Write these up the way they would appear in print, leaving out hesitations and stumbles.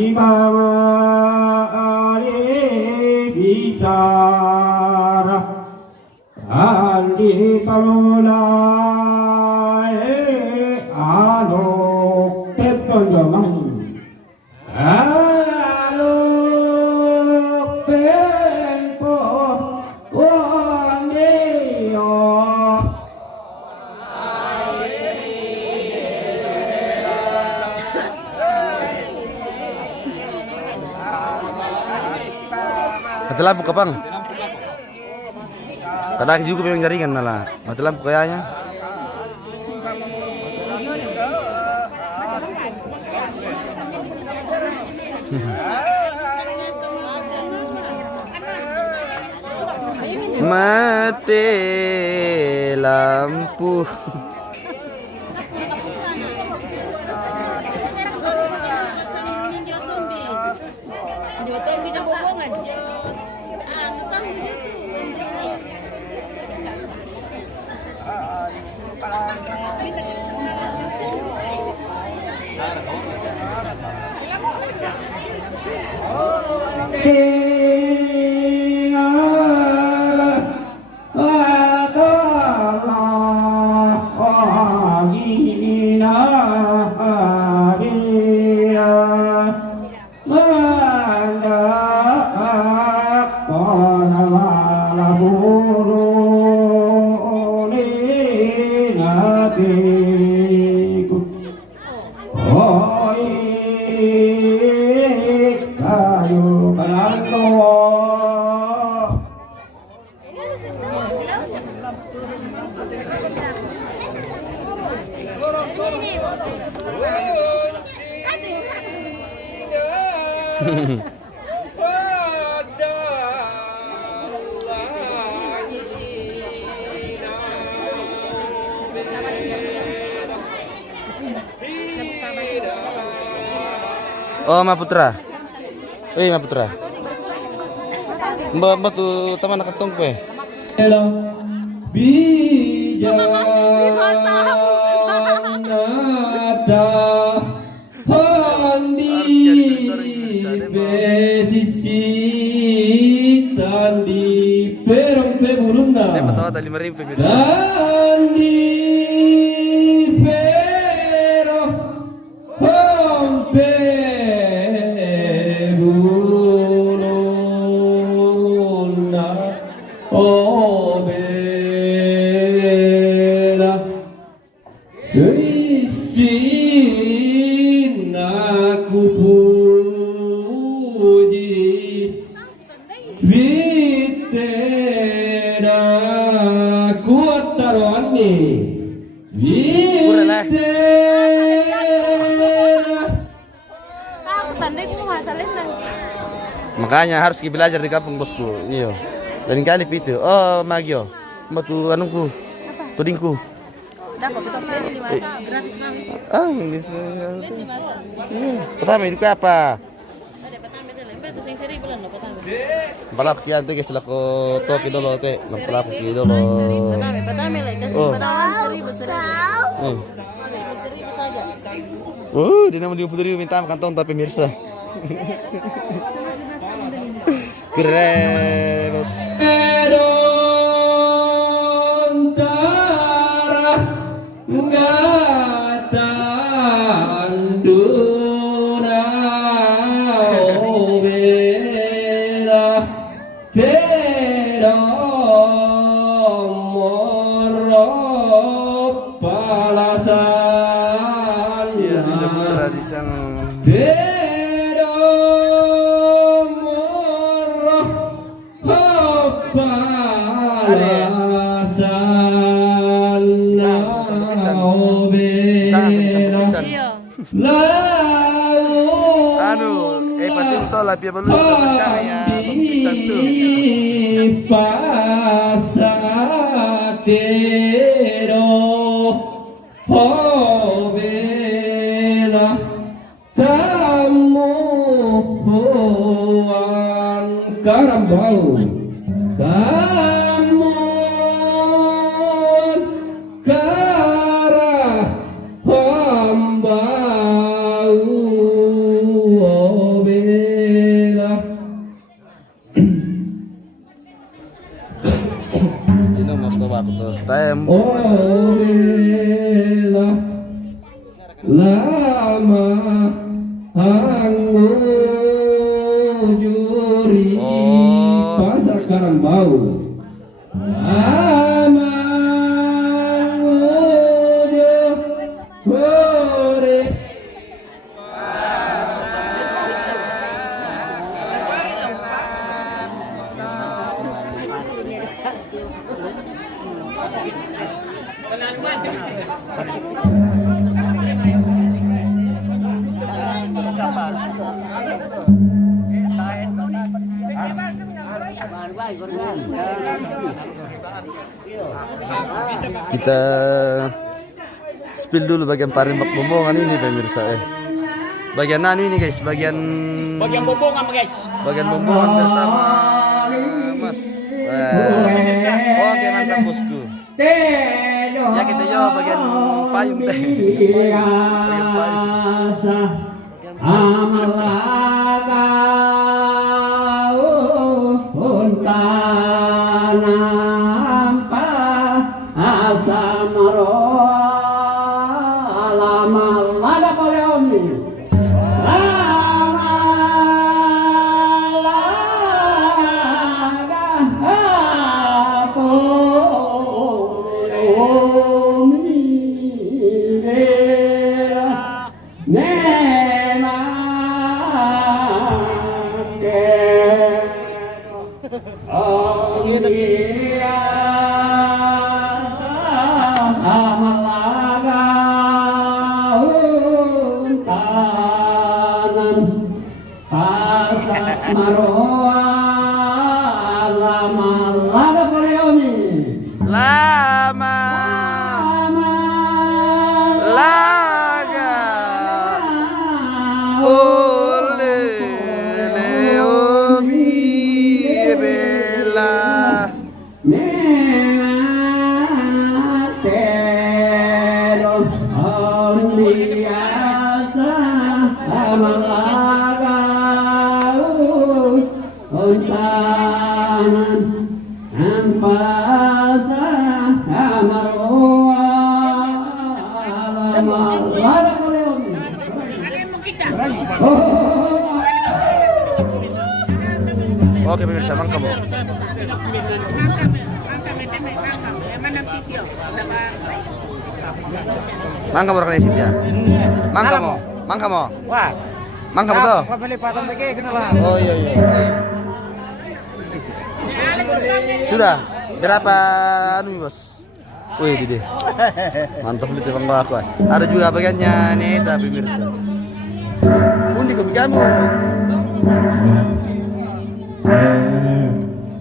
di bawah bicara andi pamulai alok tetonjaman alok tempo waneo mati lampu kapang. Tadi juga memang jaringan malah. Mati lampu kayaknya. Mati lampu. Oh, Ma Putra. Ma Putra. Mbak tuh teman ketong kue. Betul tadi 5.000 pemirsa. Makanya harus belajar di kampung bosku. Iya. Lain kali itu. Oh, Magio. Batu anungku. Tudingku. Dapat betul di masa gratis kami. Ah, ini. Pertama itu apa? Ada pertama itu lembet tuh 1.000 bulan lo pertama. Balap kian tuh guys lako toki dulu teh. Balap ki dulu. Pertama lagi kasih pertama 1.000 saja. Dia nama 20.000 minta kantong tapi pemirsa. Keren. Patim sola pia balu ya bisa tuh pasatero karambau kamu kara hambau bela Ini waktu tempo. bela lama anggujuri pasar karambau lama anggujuri Kita spill dulu bagian parimak bombongan ini pemirsa Bagian anu ini guys, bagian bombongan guys. Bagian bombongan bersama Mas. Oke mantap bosku. Ya kita jawab bagian payung teh. Bagian payung. Amalaga untanampa asamaro alamalaga poleomi Lama laga oleh Leomi Bella Oke pemirsa, mangkam mo. Mangkam mo rekan ya. Mangkam mo. Mangkam mo. Wah, Mangkam mo to. pelipatan begini kenalan. Oh iya iya. Sudah. Berapa anu bos? Wih dide. Mantap itu bang aku. Ada juga bagiannya Nesa pemirsa. Undi kopi kamu.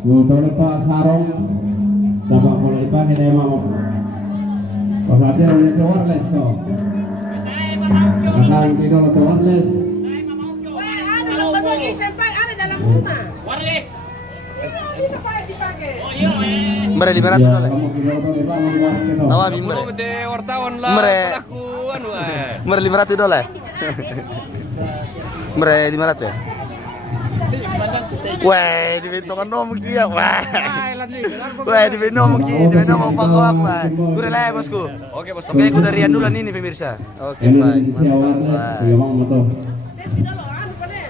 Motor Pak sarong dapat mulai pakai deh mau. Pas aja udah wireless kok. Sekarang tidur ke wireless. Kalau lagi sampai ada dalam rumah. Warles. Bisa dipakai. Oh iya. Mere 500 dollar. Kamu tidur ke Pak mau dipakai tuh. Tawa bimber. Gede wartawan lah. Mere. Aku anu Mere 500 dollar. Mere 500 ya. Wah, di bentongan nom kia. Wah. Wah, di bentongan kia, di bentongan Pak Koak, Pak. Udah lah, bosku. Oke, bos. Oke, aku dari duluan ini pemirsa. Oke, baik. Indonesia wireless. Ya mau motor.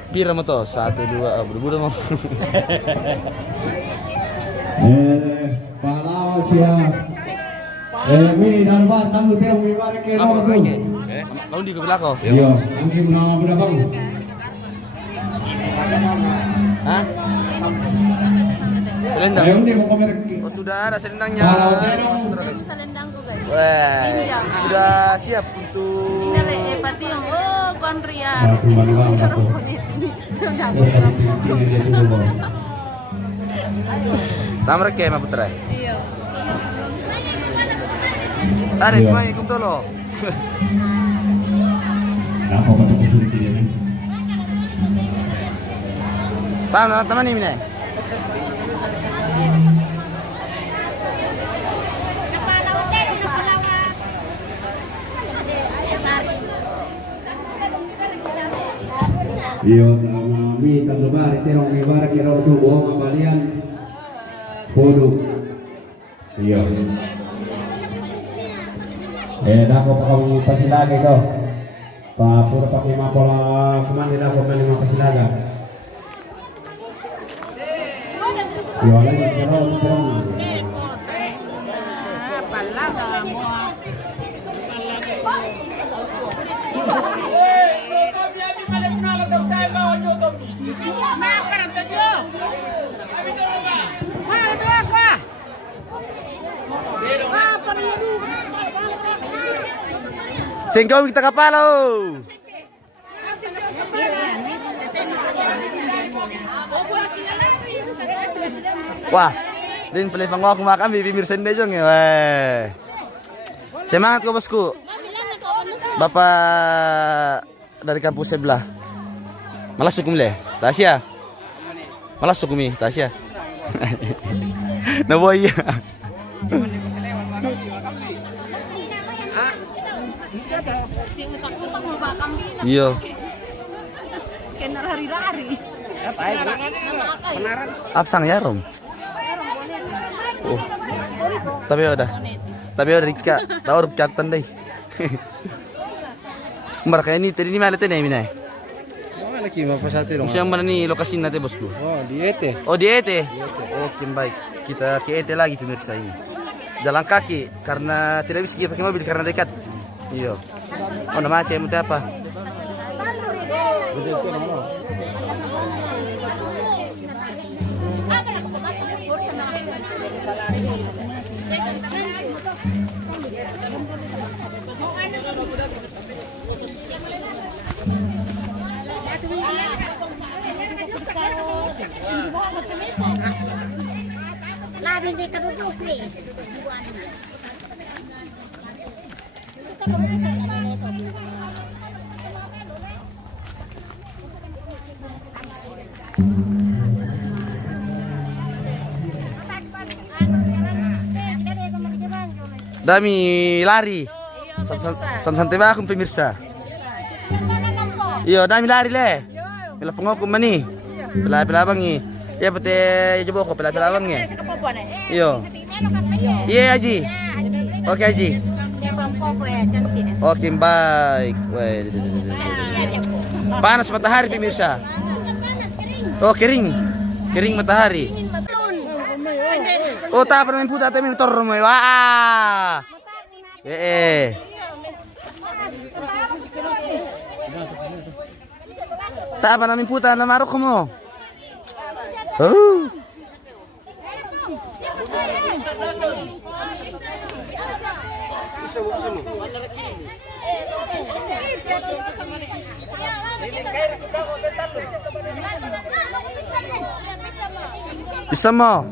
Pira mo to? 1 2, buru-buru mo. Pahlawan siya. Mi darbat tamu dia mi mari ke Apa nomor kayaknya? tu. Kau di ke belakang. Yo, angki menang apa bang? Hah? Selendang. Ayo dia mau kamera. Oh, sudah ada selendangnya. Pahlawan saya dong. Selendangku guys. Wah, Pinjam. sudah siap untuk Ini pati yang konria. Nah, kembali bang aku. tamrak kayak apa putra? Iya. Tarik Iya. mai ikut dulu. Nah, kau kata kusulit ini. Paham teman ini nih? Iyo mi tandubari terong mi bar kira tubuh kembalian kodok. Iyo. Dako pakau pasilaga ito. Puro pakai mapola kemana dako pakai pasilaga. Iyo lagi terong terong. Singkaw kita kapalo. Wah, din pelipang aku makan bibi mirsen dejong ya. Weh. Semangat kau bosku. Bapak dari kampus sebelah. Malas hukum le. Tasya. Malas hukum nih, Tasya. Nah boy. Iya. Kenar hari-hari. Absang ya rom. Oh. Tapi udah Rika, tahu captain deh. Mereka ini tadi ni mana tadi ni? Lagi mau pasal tu. Siapa mana ni lokasi nanti bosku? Oh di ET. Oh di ET. Oke baik. Kita ke ET lagi pemirsa ini. Jalan kaki karena tidak bisa pakai mobil karena dekat. Iya. Oh nama cewek itu apa? Dami lari. Santai ba akong pemirsa? Iyo, dami lari le. Pila pangoko man ni. Pila bang ni. Iya pati jebo ko pila bang ni. Iyo. Iya Haji. Oke Haji. Oke baik. Weh. Panas matahari pemirsa. Oh kering. Kering matahari. Oh tak pernah putar tapi motor mo. Wah. Tak apa namin putar na marok mo. Oh. Bisa mo.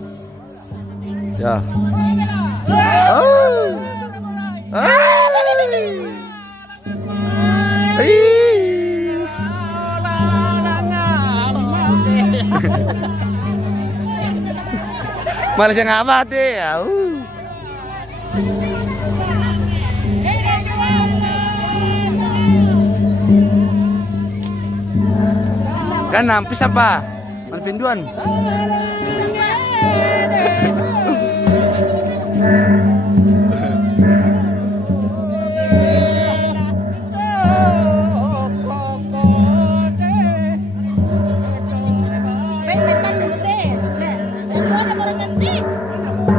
Ya. Oh. Malas yang apa deh? Kan nampis apa? Manpinduan.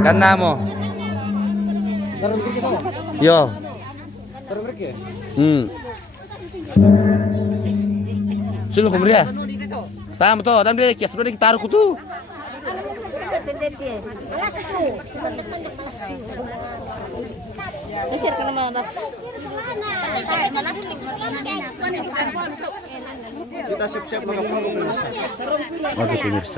Kan namo. Yo. Sulu kumria. Tam to, tam dia kias balik taruh kutu. Kita siap-siap makan. Oke pemirsa.